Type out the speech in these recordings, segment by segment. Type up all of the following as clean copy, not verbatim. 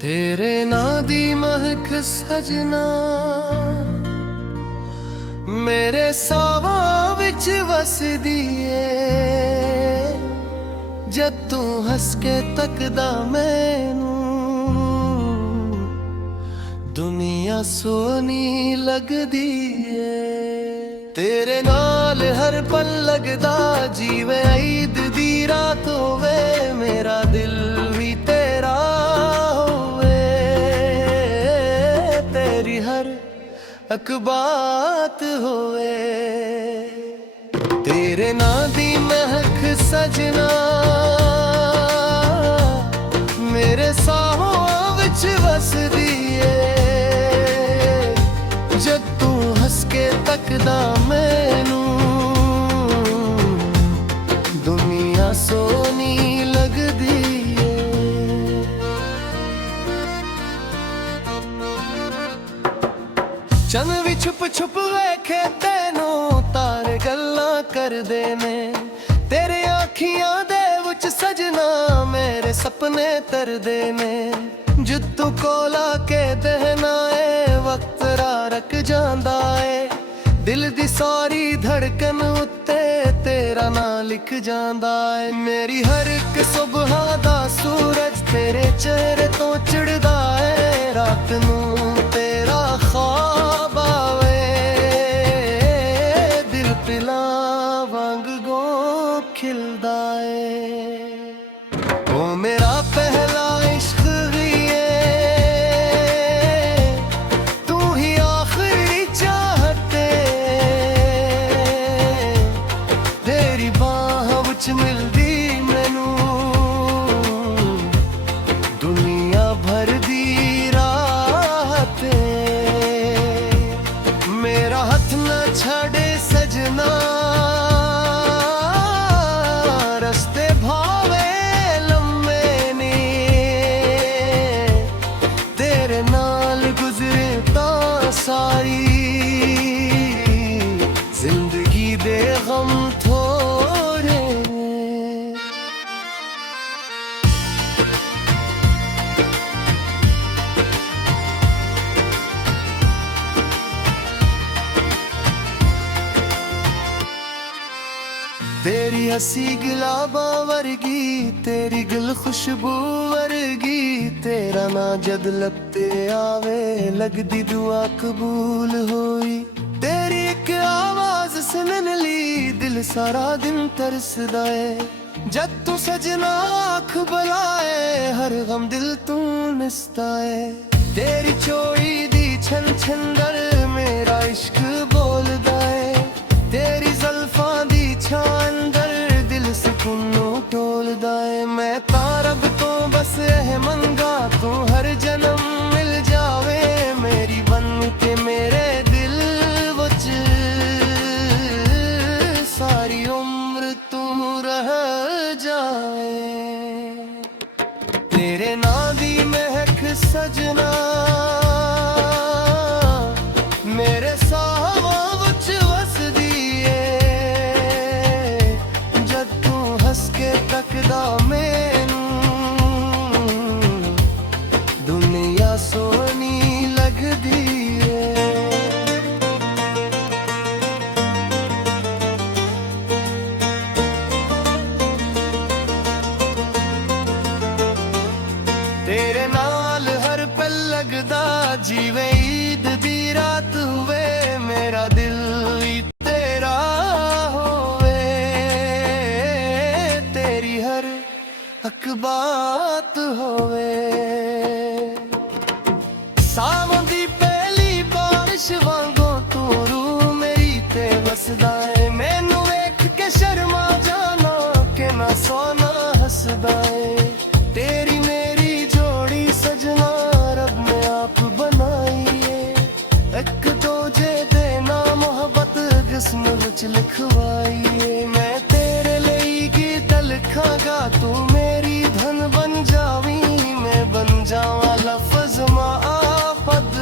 तेरे नां दी महक सजना मेरे सावां विच वसदी ए। जद तू हस के तकदा मैनू दुनिया सोहनी लगदी ए। तेरे नाल हर पल लगदा जीवे ईद दी रात होवे, मेरा दिल भी तेरा होवे। तेरी हर अकबात होवे, तेरे नां दी महक सजना मेरे साहों विच वसदी ए। जद तू हस के तकदा मैनू दुनिया सोहनी लगदी ए। चन भी छुप छुप वेखे तेनू तारे गल्लां करदे ने। तेरे आखियां दे विच सजना मेरे सपने तरदे ने। जद तू कोला के दहना ए वक्त रख जांदा ए। दिल दी सारी धड़कन उत्ते तेरा नां लिख जांदा ए। मेरी हर एक सुबह दा सूरज तेरे चेहरे तो चिड़दा ए। रात नू तेरा ख्वाब आवे, दिल पिला वांग गो खिलदा ए। ओ मेरा पहला इश्क भी है, तू ही आखिरी चाहते। तेरी बाह विच मिलदी मैनू दुनिया भर दी राहत। मेरा हथ न छड़े सजना रस्ते भावे लम्मे ने। तेरे नाल गुजरे तां सारी जिंदगी दे गम थोड़े ने। तेरी हसी गुलाबा वर्गी, तेरी गल खुशबू वर्गी। तेरा ना जद लपते आवे लगदी दुआ कबूल होई। तेरी एक आवाज सुनन ली दिल सारा दिन तरसदा है। जद तू सजना आँख बुलाए हर गम दिल तू निसदा है। तेरी चोई दी छन छंदर मेरा इश्क बोलदा है। तेरी ज़ुल्फ़ां दी छां अंदर दिल सुकूनों टोलदा है। मैं तां रब तो बस एह मंगा तू हर जन्म मिल जावे मेरी बन के मेरे दिल विच। सारी उम्र तू रह जाए। तेरे नां दी महक सजना मेरे सावां विच वसदी ए। जद तू हस के तकदा मैनू दुनिया सोहनी लगदी ए। तेरे नाल हर पल लगदा जीवे ईद दी रात हुए, मेरा दिल भी तेरा होवे। तेरी हर अकबात होवे, सावन दी पहली बारिश वांगो तू रूह मेरी ते वसदा है। मैनू वेख के शर्मा जाना के ना सोना हसदा है। तेरी मेरी जोड़ी सजना रब ने आप बनाई है। एक दूजे दे ना मोहब्बत जिस्म विच लिखवाई है। मैं तेरे लई गीत लिखांगा तू मेरी धन बन जावी। मैं बन जावां लफ्ज़ माफद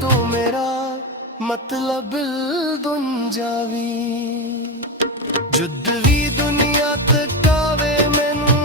तू मेरा मतलब दुन जावी। जुद भी दुनिया तकावे मैनू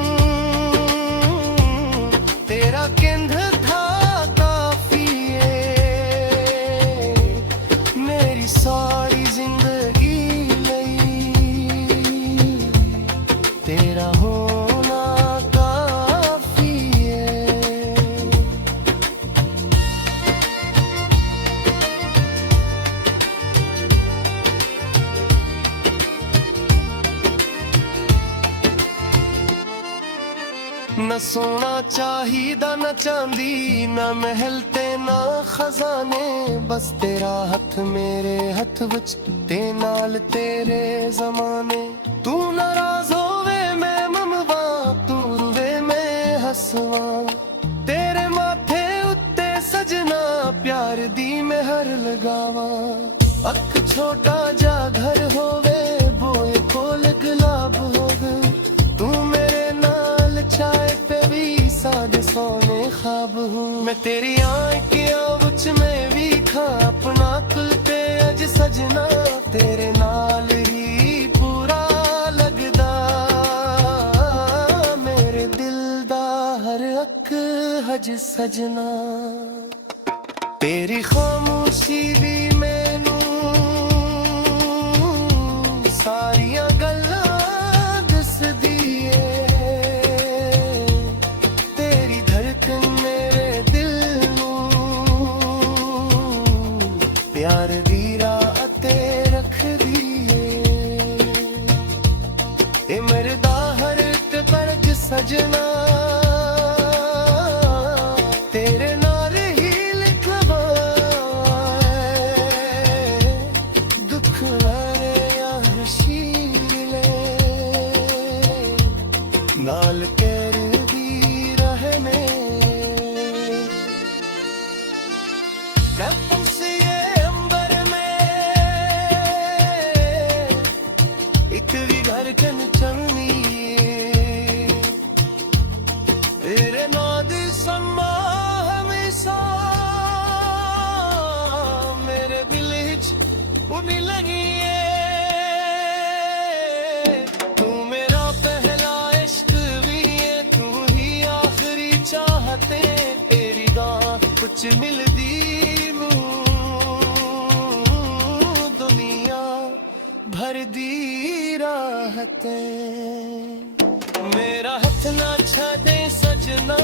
ਨਾ ਸੋਨਾ ਚਾਹੀਦਾ ਨਾ ਚਾਂਦੀ ਨਾ ਮਹਿਲ ਤੇ ਨਾ ਖਜ਼ਾਨੇ ਬਸ ਤੇਰਾ ਹੱਥ ਮੇਰੇ ਹੱਥ ਵਿੱਚ ਤੇ ਨਾਲ ਤੇਰੇ ਜ਼ਮਾਨੇ ਤੂੰ ਨਾਰਾਜ਼ ਹੋਵੇ ਮੈਂ ਮਮਵਾ ਤੂੰ ਰੁਵੇ ਮੈਂ ਹੱਸਵਾਂ ਤੇਰੇ ਮਾਥੇ ਉੱਤੇ ਸਜਣਾ ਪਿਆਰ ਦੀ ਮਹਿਰ ਲਗਾਵਾਂ ਅੱਖ ਛੋਟਾ ਜਿਹਾ ਘਰ ਹੋਵੇ ਬੋਏ ਕੋਲ ਗੁਲਾਬ ਹੋਵੇ ਤੂੰ ਮੇਰੇ ਨਾਲ ਚਾਏ पे भी सादे सोने ख्वाब हूँ मैं तेरी आँखियों विच में भी खा अपना कुल ते अज सजना तेरे नाल ही पूरा लगदा मेरे दिल दा हर अख हज सजना तेरी खामोशी भी मैनू सारियां गल्लां दसदी है प्यार दी राह ते रखदी ए ए मरदा हर ते परज सजना तेरे नाल ही लिखवा दुख वाले या नशीले नाल तेरे दी रहने धड़कन चलनी तेरे नाद समा हमेशा मेरे दिल च उड़ी लगी है तू मेरा पहला इश्क भी है तू ही आखिरी चाहते तेरी दां कुछ मिलदी भर दी राहतें मेरा हथ ना छड़े सजना